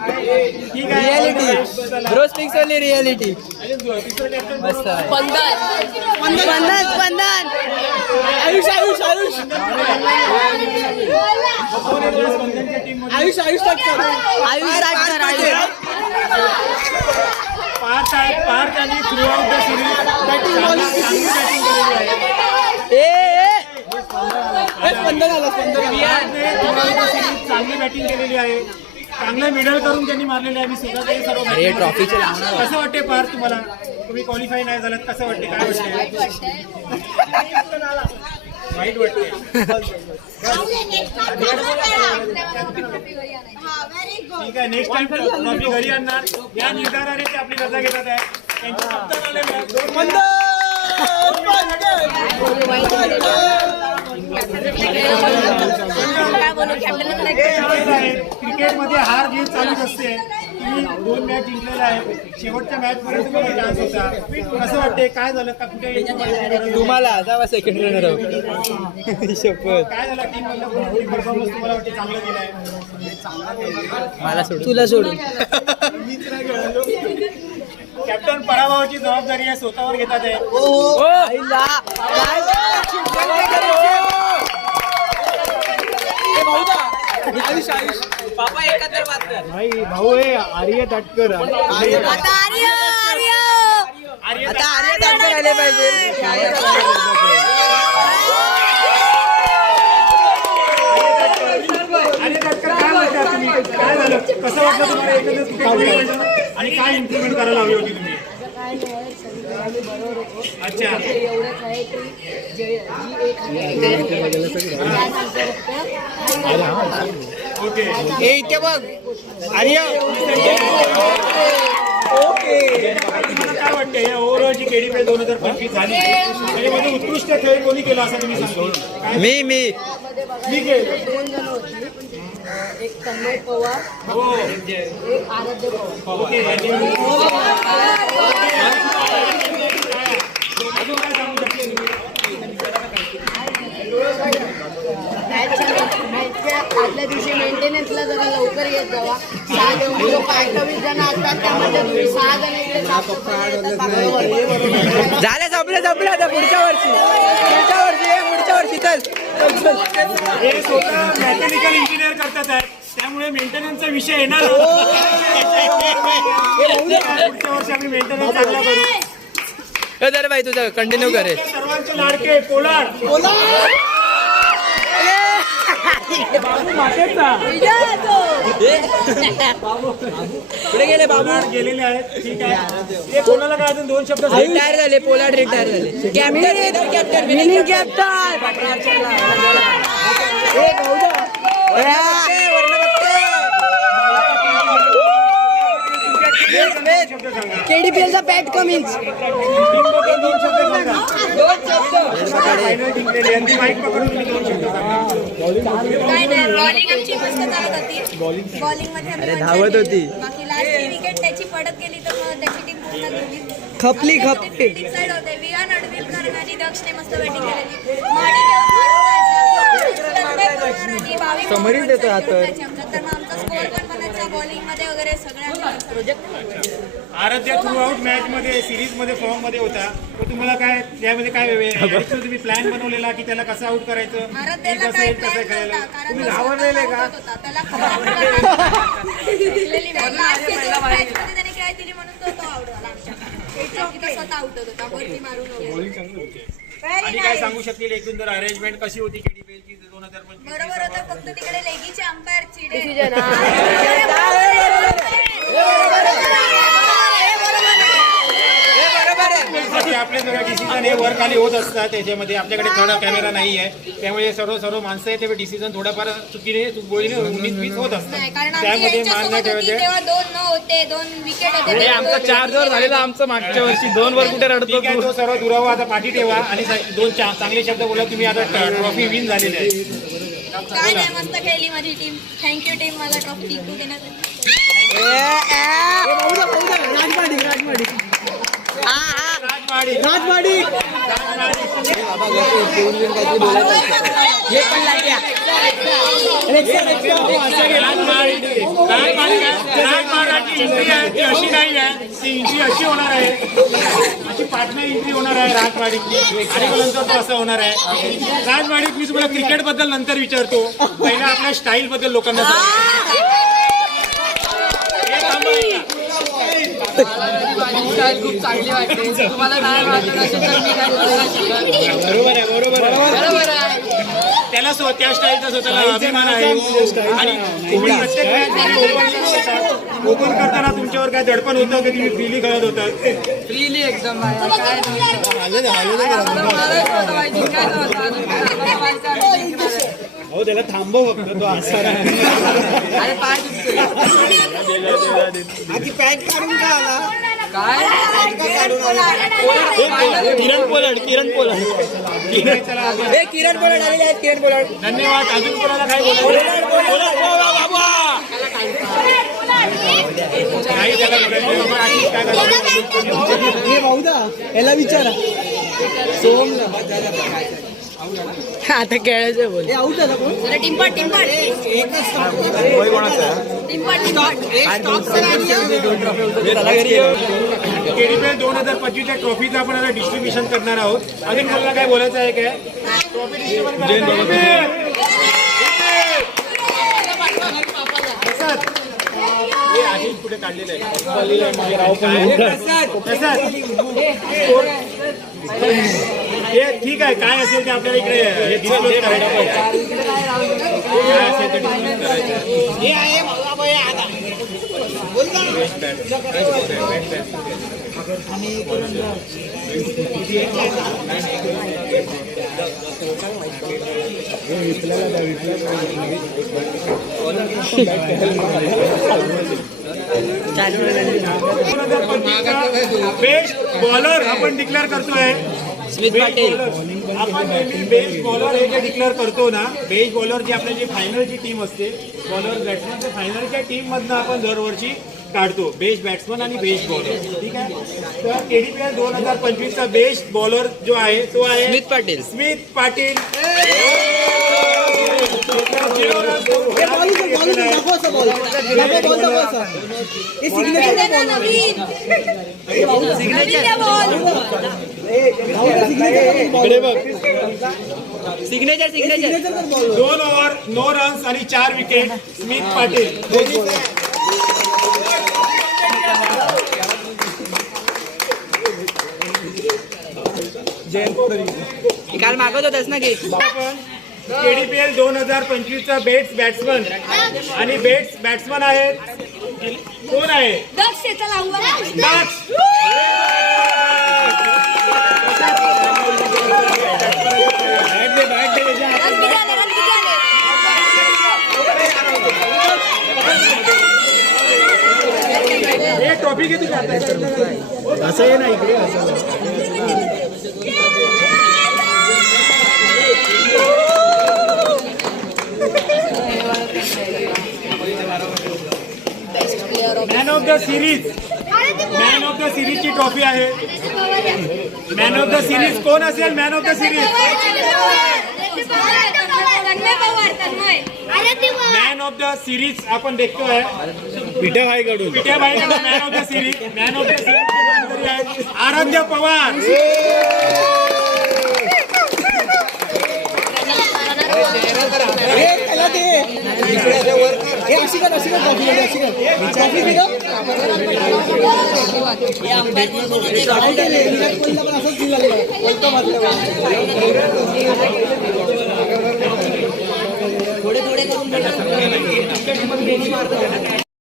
ठीक आहे reality bro sticks only reality मस्त आहे. स्पंदन आयुष आयुष आयुष आयुष आयुष पार्थ आहे. पार्थ आणि थ्रू आउट द सिरीज चांगली बॅटिंग केलेली आहे. चांगली बॅटिंग केलेली आहे. चांगलं मिडल करून त्यांनी मारलेले आहे. मी सुद्धा ते सर्व अरे ट्रॉफीचे लावणार कसं वाटते पार्थ तुम्हाला? तुम्ही क्वालिफाय नाही झालात, कसं वाटते? काय वाटते? वाईट वाटते. ठीक आहे, नेक्स्ट टाइम ट्रॉफी घरी आणणार या निर्धाराने ते आपली रजा घेतात आहे. त्यांचे कप्तान आलेले आहेत. क्रिकेटमध्ये हार जीत चालूच असते. तुम्ही 2 मॅच जिंकलेला आहे. शेवटच्या मॅच मध्ये तुम्हाला चान्स होता. कसं वाटते? काय झालं का? कुठे तुम्हाला जावा सेकंड रनर शपथ काय झालं? टीम मधला परफॉर्मन्स तुम्हाला वाटते चांगलं केलाय? मला सोडून तुला सोडून कॅप्टन पराभवाची जबाबदारी आहे स्वतःवर घेतात आहे. पापा एकत्र बात कर. भाई भाऊ आहे आर्य तटकर. आता आर्य तटकर आले पाहिजे. आर्य तटकर काय म्हणता तुम्ही? काय झालं? कसं वाटलं तुम्हाला? एकंदरीत आणि काय इम्प्लिमेंट करायला हवी होती तुम्ही? अच्छा ओके. इथे बघ आर्य काय वाटतं या ओव्हरऑल जी KDPL 2025 झाली त्याच्यामध्ये उत्कृष्ट खेळ कोणी केला असं तुम्ही सांगतो? मी केलं. 2 जण होती. एक तन्मय पवार, हो एक आराध्य पवार. ओके. अजून काय सांगू शकते? मॅचच्या आदल्या दिवशी मेंटेनन्सला जरा लवकर येत जावा. 28 जण असतात त्यामध्ये तुम्ही 6 जण इकडे साफसफाई येतात. झालं संपलं आता पुढच्या वर्षी चल हे स्वतः मेकॅनिकल इंजिनियर करतात आहे त्यामुळे मेंटेनन्सचा विषय येणार. पुढच्या वर्षी आम्ही मेंटेनन्स चांगला करू. जर भाई तुझं कंटिन्यू करे. सर्वांचे लाडके पोलार्ड. पुढे गेले बाबू पोलार्ड गेलेले आहेत. ठीक आहे. हे कोणाला काय अजून 2 शब्द रिटायर झाले. पोलार्ड रिटायर झाले. कॅप्टन विनिंग कॅप्टन KDPL चा बॅट कमिन्स फायनल जिंकलेले यांनी माईक पकडून तुम्ही 2 शब्द सांगा. काय नाही, बॉलिंग आमची मस्त चालत होती. बॉलिंग मध्ये आम्ही धावत होती. बाकी लास्ट विकेट त्याची पडत गेली तर मग त्याची टीम पूर्ण गेली. खपली. फील्डिंग साइड होते. विहान अडविलकर आणि दक्षने मस्त बॅटिंग केलेली. माडी घेऊन मारून जायचा. आणि 22 समरीच देतो हातात. तर मग आमचा स्कोअर पण बनायचा बॉलिंग मध्ये वगैरे सगळ्या प्रोजेक्ट. आराध्य थ्रू आउट मॅच मध्ये सिरीज मध्ये फॉर्म मध्ये होता. तर तुम्हाला काय यामध्ये काय तुम्ही प्लॅन बनवलेला की त्याला कसं आउट करायचं? आराध्याला कसं काय येईल कसं प्लॅन करायला? नव्हता कारण तुम्ही तो घाबरलेले स्वतः का? out होता. त्याला खबर जिंकलेली नाही. Last च्या 2 match मध्ये त्याने काय दिली म्हणून तो आउट झाला आमच्या. तो स्वतः आउट होता वरती मारून वगैरे. आणि काय सांगू शकतील एकंदर अरेंजमेंट कशी होती KDPL ची 2025? बरोबर होतं. फक्त तिकडे लेगीचे अंपायर चिडे. आपले सगळे डिसिजन हे वर खाली होत असतात. त्याच्यामध्ये आपल्याकडे थोडा कॅमेरा नाही आहे त्यामुळे सर्व माणसं आहे ते डिसिजन थोडाफार चुकीने चुकबोळीने 19-20 होत असतात. नाही, कारण आमची त्यामध्ये मान नाही यांच्यासोबत होती ठेवायचे. तेव्हा 2 न होते. 2 विकेट होते. आमचा 4 जोर झालेला आमचं मागच्या वर्षी 2 वर कुठे रडतो. ठीक आहे, तो सर्व दुरावा आता पाठी ठेवा आणि 2 चांगले शब्द बोला. तुम्ही आता ट्रॉफी विन झालेले आहे. काय नाही, मस्त खेळली माझी टीम. थँक्यू टीम मला ट्रॉफी जिंकू देण्यासाठी. राजवाडी हे पण लागल्या. एंट्री आहे ती अशी नाही आहे, ती एंट्री अशी होणार आहे, अशी पार्टनर एंट्री होणार आहे राजवाडीची आणि मग नंतर तो असं होणार आहे. राजवाडीत मी तुम्हाला क्रिकेट बद्दल नंतर विचारतो, पहिला आपल्या स्टाईल बद्दल लोकांना सांगतो. हे थांबा. खूप चांगली वाटते. तुम्हाला नाही वाटत असेल तर मी काय करू शकत. बरोबर आहे, बरोबर आहे. बरोबर आहे. त्याला त्या स्टाईलचा स्वतःला अभिमान आहे आणि तुम्ही प्रत्येक वेळेस ओपन करताना तुमच्यावर काय दडपण होतं की तुम्ही फ्रीली खेळत होतात? फ्रीली एकदम आहे. काय नव्हतं. हो त्याला थांबव फक्त तो असा अरे पाय दुखते. आधी पॅट काढून का आला? काय किरण पोलाड किरण पोलाड हे किरण पोलाड आलेले आहेत. किरण पोलाड धन्यवाद. अजून कोणाला काय बोलायचं नाही? त्याला बोलायचं बाबा, आशिष काय करतो? हे भाऊदा याला विचारा. आता खेळायचं बोल. हे आऊट झाला कोण? टिंपट टिंपट केडीपीएल 2025च्या ट्रॉफीचं आपण आता डिस्ट्रीब्युशन करणार आहोत. अजून कोणाला काय बोलायचं आहे काय? ट्रॉफी डिस्ट्रीब्युट हे आशिष कुठे काढलेलं आहे? हे ठीक आहे, काय असेल ते आपल्याला इकडे हे डिस्क्लोज करायचं आहे. काय असेल ते डिस्क्लोज करायचं आहे. हे आहे बाबा हे आता बेस्ट बॉलर आपण डिक्लेअर करतोय. स्मिथ पाटील. आपण बेस्ट बॉलर हे जे डिक्लेअर करतो ना, बेस्ट बॉलर जी आपली जी फायनलची टीम असते, बॉलर बॅट्समन फायनलच्या टीम मधनं आपण दरवर्षी काढतो बेस्ट बॅट्समन आणि बेस्ट बॉलर. ठीक आहे. तर केडीपीएल 2025चा बेस्ट बॉलर जो आहे तो आहे Smith Patil. Smith Patil. Signature 2 over 9 runs आणि 4 विकेट स्मिथ पाटील. काल मागत होतास ना की आपण केडीपीएल 2025चा बेस्ट बॅट्समन आणि बेस्ट बॅट्समन आहेत कोण आहे? दक्ष चला दक्ष. हे ट्रॉफी किती असं आहे ना इकडे man of the series. Man of the सिरीजची ट्रॉफी आहे. मॅन ऑफ द सिरीज कोण असेल? Man of the series man of the series आपण देखतोय पिठाभाईकडून. पिठाभाईकडून man of the series. Man of the series Aaradhya Pawar. थोडे थोडे करून